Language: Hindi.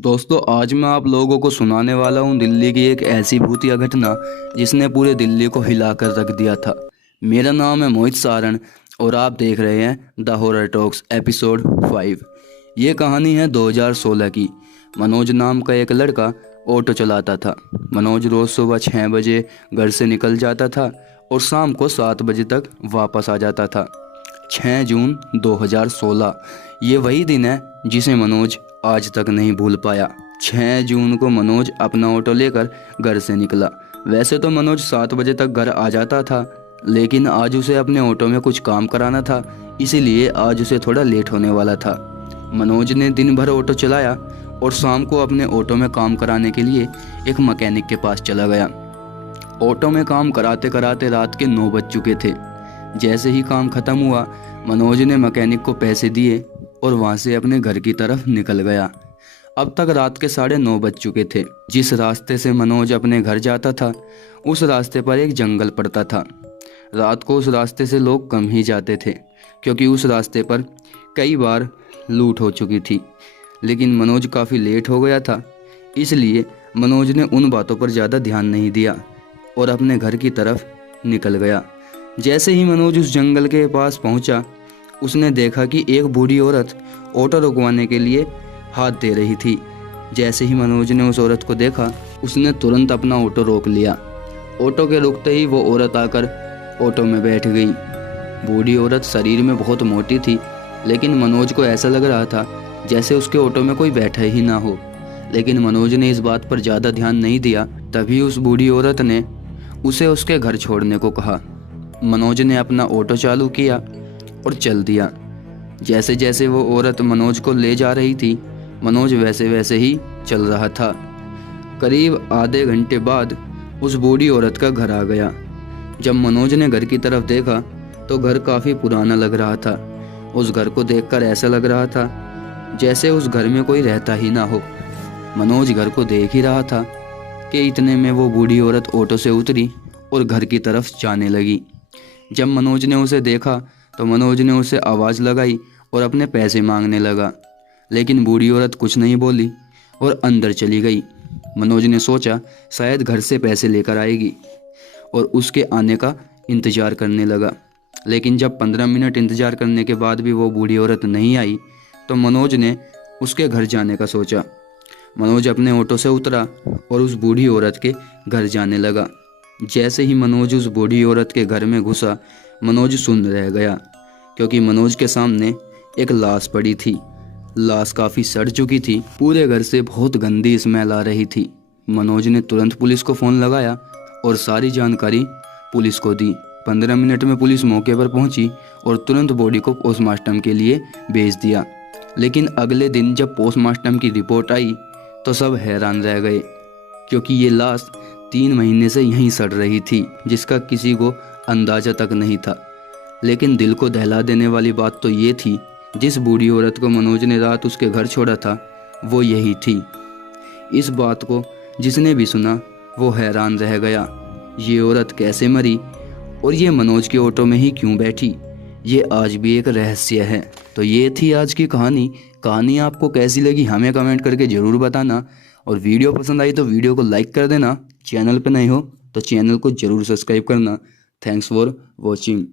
दोस्तों, आज मैं आप लोगों को सुनाने वाला हूँ दिल्ली की एक ऐसी भूतिया घटना जिसने पूरे दिल्ली को हिला कर रख दिया था। मेरा नाम है मोहित सारण और आप देख रहे हैं द हॉरर टॉक्स एपिसोड 5। ये कहानी है 2016 की। मनोज नाम का एक लड़का ऑटो चलाता था। मनोज रोज़ सुबह 6 बजे घर से निकल जाता था और शाम को 7 बजे तक वापस आ जाता था। 6 जून 2016 ये वही दिन है जिसे मनोज आज तक नहीं भूल पाया। 6 जून को मनोज अपना ऑटो लेकर घर से निकला। वैसे तो मनोज 7 बजे तक घर आ जाता था, लेकिन आज उसे अपने ऑटो में कुछ काम कराना था, इसीलिए आज उसे थोड़ा लेट होने वाला था। मनोज ने दिन भर ऑटो चलाया और शाम को अपने ऑटो में काम कराने के लिए एक मैकेनिक के पास चला गया। ऑटो में काम कराते कराते रात के 9 बज चुके थे। जैसे ही काम खत्म हुआ, मनोज ने मैकेनिक को पैसे दिए और वहां से अपने घर की तरफ निकल गया। अब तक रात के 9:30 बज चुके थे। जिस रास्ते से मनोज अपने घर जाता था, उस रास्ते पर एक जंगल पड़ता था। रात को उस रास्ते से लोग कम ही जाते थे, क्योंकि उस रास्ते पर कई बार लूट हो चुकी थी। लेकिन मनोज काफ़ी लेट हो गया था, इसलिए मनोज ने उन बातों पर ज़्यादा ध्यान नहीं दिया और अपने घर की तरफ निकल गया। जैसे ही मनोज उस जंगल के पास पहुंचा, उसने देखा कि एक बूढ़ी औरत ऑटो रुकवाने के लिए हाथ दे रही थी। जैसे ही मनोज ने उस औरत को देखा, उसने तुरंत अपना ऑटो रोक लिया। ऑटो के रुकते ही वो औरत आकर ऑटो में बैठ गई। बूढ़ी औरत शरीर में बहुत मोटी थी, लेकिन मनोज को ऐसा लग रहा था जैसे उसके ऑटो में कोई बैठा ही ना हो। लेकिन मनोज ने इस बात पर ज़्यादा ध्यान नहीं दिया। तभी उस बूढ़ी औरत ने उसे उसके घर छोड़ने को कहा। मनोज ने अपना ऑटो चालू किया और चल दिया। जैसे जैसे वो औरत मनोज को ले जा रही थी, मनोज वैसे वैसे ही चल रहा था। करीब आधे घंटे बाद उस बूढ़ी औरत का घर आ गया। जब मनोज ने घर की तरफ देखा तो घर काफ़ी पुराना लग रहा था। उस घर को देखकर ऐसा लग रहा था जैसे उस घर में कोई रहता ही ना हो। मनोज घर को देख ही रहा था कि इतने में वो बूढ़ी औरत ऑटो से उतरी और घर की तरफ जाने लगी। जब मनोज ने उसे देखा तो मनोज ने उसे आवाज़ लगाई और अपने पैसे मांगने लगा, लेकिन बूढ़ी औरत कुछ नहीं बोली और अंदर चली गई। मनोज ने सोचा शायद घर से पैसे लेकर आएगी और उसके आने का इंतज़ार करने लगा। लेकिन जब 15 मिनट इंतज़ार करने के बाद भी वो बूढ़ी औरत नहीं आई, तो मनोज ने उसके घर जाने का सोचा। मनोज अपने ऑटो से उतरा और उस बूढ़ी औरत के घर जाने लगा। जैसे ही मनोज उस बूढ़ी औरत के घर में घुसा, मनोज सुन्न रह गया, क्योंकि मनोज के सामने एक लाश पड़ी थी। लाश काफ़ी सड़ चुकी थी। पूरे घर से बहुत गंदी स्मेल आ रही थी। मनोज ने तुरंत पुलिस को फ़ोन लगाया और सारी जानकारी पुलिस को दी। 15 मिनट में पुलिस मौके पर पहुंची और तुरंत बॉडी को पोस्टमार्टम के लिए भेज दिया। लेकिन अगले दिन जब पोस्टमार्टम की रिपोर्ट आई तो सब हैरान रह गए, क्योंकि ये लाश 3 महीने से यहीं सड़ रही थी, जिसका किसी को अंदाज़ा तक नहीं था। लेकिन दिल को दहला देने वाली बात तो ये थी, जिस बूढ़ी औरत को मनोज ने रात उसके घर छोड़ा था, वो यही थी। इस बात को जिसने भी सुना वो हैरान रह गया। ये औरत कैसे मरी और ये मनोज के ऑटो में ही क्यों बैठी, ये आज भी एक रहस्य है। तो ये थी आज की कहानी आपको कैसी लगी हमें कमेंट करके ज़रूर बताना, और वीडियो पसंद आई तो वीडियो को लाइक कर देना। चैनल पर नए हो तो चैनल को ज़रूर सब्सक्राइब करना। Thanks for watching.